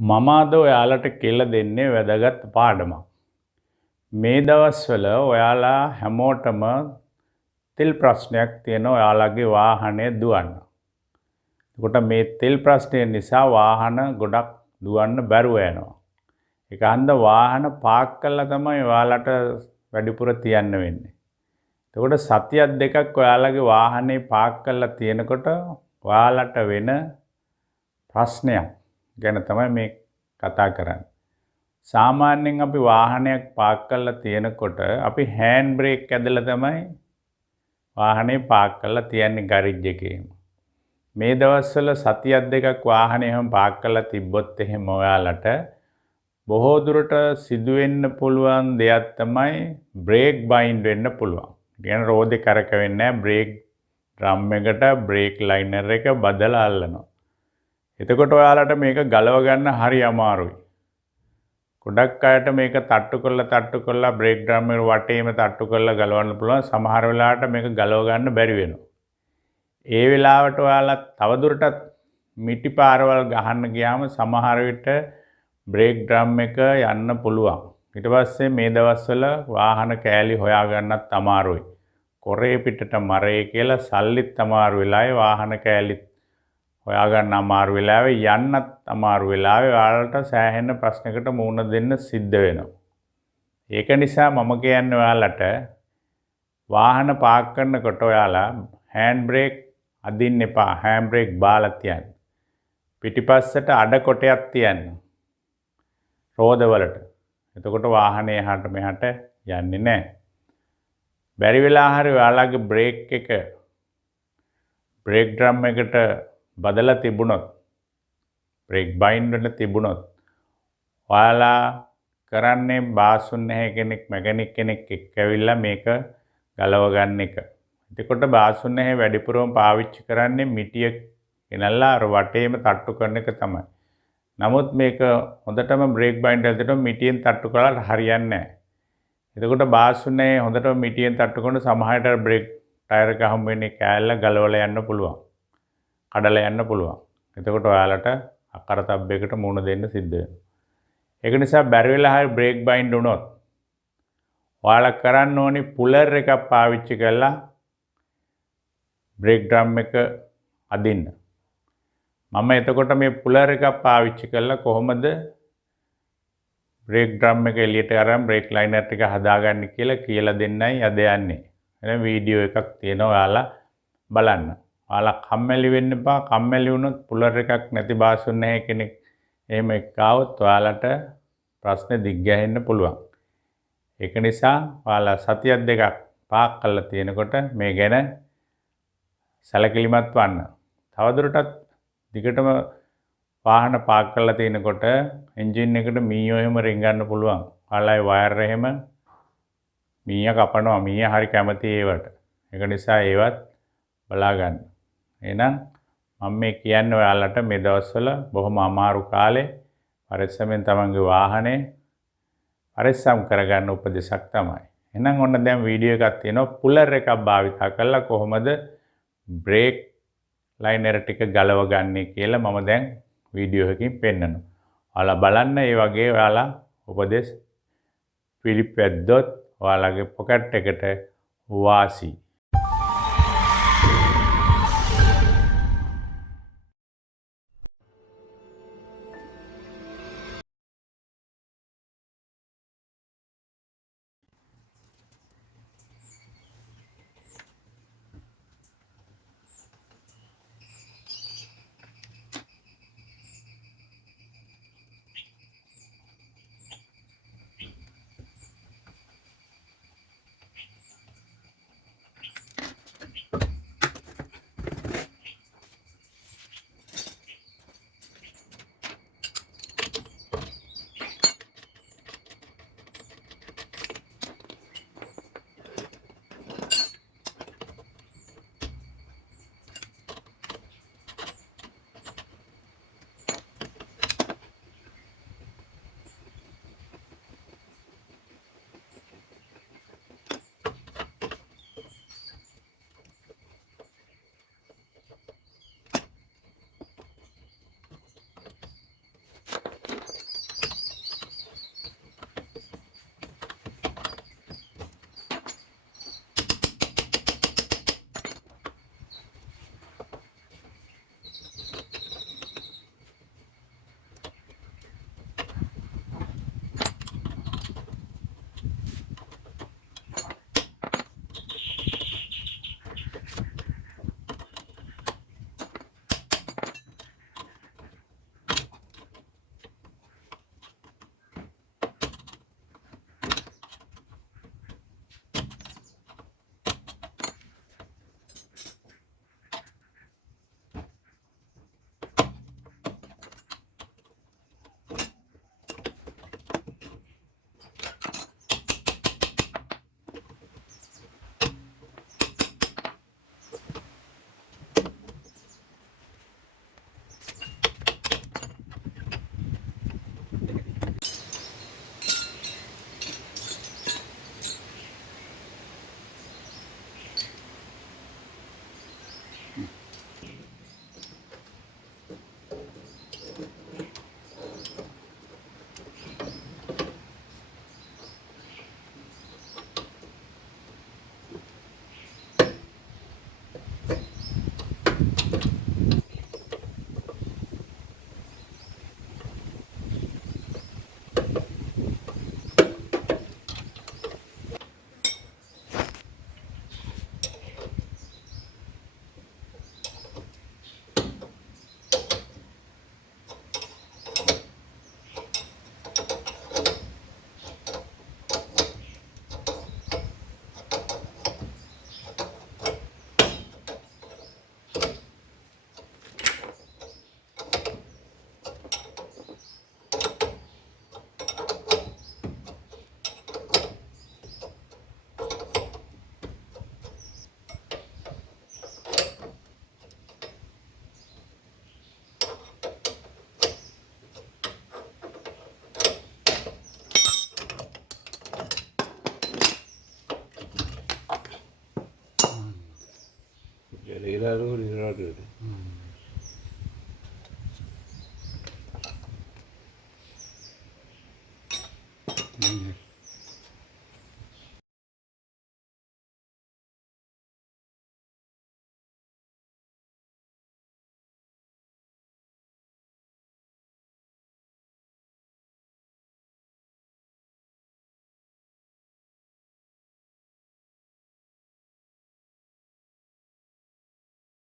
මම අද ඔයාලට කියලා දෙන්නේ වැදගත් පාඩමක්. මේ දවස්වල ඔයාලා හැමෝටම තෙල් ප්‍රශ්නයක් තියෙනවා ඔයාලගේ වාහනය දුවන්න. එතකොට මේ තෙල් ප්‍රශ්නය නිසා වාහන ගොඩක් දුවන්න බැරුව යනවා. ඒක හන්ද වාහන පාක් කළා තමයි ඔයාලට වැඩිපුර තියන්න වෙන්නේ. එතකොට සතියක් දෙකක් ඔයාලගේ වාහනේ පාක් කරලා තියෙනකොට ඔයාලට වෙන ප්‍රශ්නයක් ගැන තමයි මේ කතා කරන්නේ. සාමාන්‍යයෙන් අපි වාහනයක් පාක් කරලා තියෙනකොට අපි හෑන්ඩ් බ්‍රේක් ඇදලා තමයි වාහනේ පාක් කරලා තියන්නේ ගෑරේජ් එකේම. මේ දවස්වල සතියක් දෙකක් වාහනේ හැම පාක් කරලා තිබ්බොත් එහෙම ඔයාලට බොහෝ දුරට සිදුවෙන්න පුළුවන් දෙයක් තමයි බ්‍රේක් බයින්ඩ් වෙන්න පුළුවන්. කියන රෝදේ කරකවෙන්නේ නැහැ, බ්‍රේක් ඩ්‍රම් එකට බ්‍රේක් ලයිනර් එක බදලා අල්ලනවා. එතකොට ඔයාලට මේක ගලව ගන්න හරි අමාරුයි. ගොඩක් අයට මේක තට්ටු කරලා බ්‍රේක් ඩ්‍රම් එක වටේම තට්ටු කරලා ගලවන්න පුළුවන්. සමහර වෙලාවට මේක ගලව ගන්න බැරි වෙනවා. ඒ වෙලාවට ඔයාලා තවදුරටත් මිටි පාරවල් ගහන්න ගියාම සමහර විට බ්‍රේක් ඩ්‍රම් එක යන්න පුළුවන්. ඊට පස්සේ මේ දවස්වල වාහන කෑලි හොයාගන්නත් අමාරුයි. කොරේ පිටට මරේ කියලා සල්ලිත් අමාරු වෙලාවේ වාහන කෑලිත් හොයාගන්න අමාරු වෙලාවේ යන්නත් අමාරු වෙලාවේ ඔයාලට සෑහෙන ප්‍රශ්නකට මුහුණ දෙන්න සිද්ධ වෙනවා. ඒක නිසා මම කියන්නේ ඔයාලට වාහන පාක් කරනකොට ඔයාලා හෑන්ඩ් බ්‍රේක් අදින්න එපා. හෑන්ඩ් බ්‍රේක් බාලා තියන්න. පිටිපස්සට අඩ කොටයක් තියන්න. රෝදවලට. එතකොට වාහනේ එහාට මෙහාට යන්නේ නැහැ. බැරි වෙලා හරි ඔයාලගේ බ්‍රේක් එක බ්‍රේක් ඩ්‍රම් එකට බදලා තිබුණොත් බ්‍රේක් බයින්ඩ් වෙලා තිබුණොත් ඔයාලා කරන්නේ බාසුන් නැහැ කෙනෙක් මැකැනික් කෙනෙක් එක්ක ඇවිල්ලා මේක ගලව ගන්න එක. එතකොට බාසුන් නැහැ වැඩිපුරම පාවිච්චි කරන්නේ මිටිය ගෙනල්ලා අර වටේම තට්ටු කරන එක තමයි. නමුත් මේක හොඳටම බ්‍රේක් බයින්ඩ් ඇතුළට මිටියෙන් තට්ටු කරලා හරියන්නේ නැහැ. එතකොට බාසුන් නැහැ හොඳටම මිටියෙන් තට්ටු කරන සමහරට බ්‍රේක් ටයර් එක හම් වෙන්නේ කෑල්ල ගලවලා යන්න පුළුවන්. කඩලා යන්න පුළුවන්. එතකොට ඔයාලට අකරතැබ්බයකට මුහුණ දෙන්න සිද්ධ වෙනවා. ඒක නිසා බැරි වෙලා හරි බ්‍රේක් බයින්ඩ් වුණොත් ඔයාලා කරන්න ඕනි පුලර් එකක් පාවිච්චි කරලා බ්‍රේක් ඩ්‍රම් එක අදින්න. මම එතකොට මේ පුලර් එකක් පාවිච්චි කරලා කොහොමද බ්‍රේක් ඩ්‍රම් එක එළියට අරන් බ්‍රේක් ලයිනර් ටික හදාගන්නේ කියලා දෙන්නයි අද යන්නේ. එහෙනම් වීඩියෝ එකක් තියෙනවා ඔයාලා බලන්න. ඔයාලා කම්මැලි වෙන්න එපා. කම්මැලි වුණොත් පුලර් එකක් නැති බාසුන් නැහැ කෙනෙක් එහෙම එක්කාවොත් ඔයාලට ප්‍රශ්නේ දිග්ගැහෙන්න පුළුවන්. ඒක නිසා ඔයාලා සතියක් දෙකක් පාක් කරලා තියෙනකොට මේ ගැන සැලකිලිමත් වන්න. තවදුරටත් දිගටම වාහන පාක් කරලා තියෙනකොට එන්ජින් එකට මීයෝ එහෙම රිංගන්න පුළුවන්. ඔයාලා වයර් එහෙම මීයා කපනවා. මීයා හරි කැමති ඒවට. ඒක නිසා ඒවත් බලා ගන්න. එහෙනම් මම මේ කියන්නේ ඔයාලට මේ දවස්වල බොහොම අමාරු කාලේ පරිස්සමෙන් තමන්ගේ වාහනේ පරිස්සම් කරගන්න උපදෙසක් තමයි. එහෙනම් ඔන්න දැන් වීඩියෝ එකක් තියෙනවා පුලර් එකක් භාවිතා කරලා කොහොමද බ්‍රේක් ලයිනර් ටික ගලව ගන්නේ කියලා මම දැන් වීඩියෝ එකකින් පෙන්නනවා. ඔයාලා බලන්න ඒ වගේ ඔයාලා උපදෙස් පිළිපැද්දොත් ඔයාලගේ පොකට් එකට වාසි.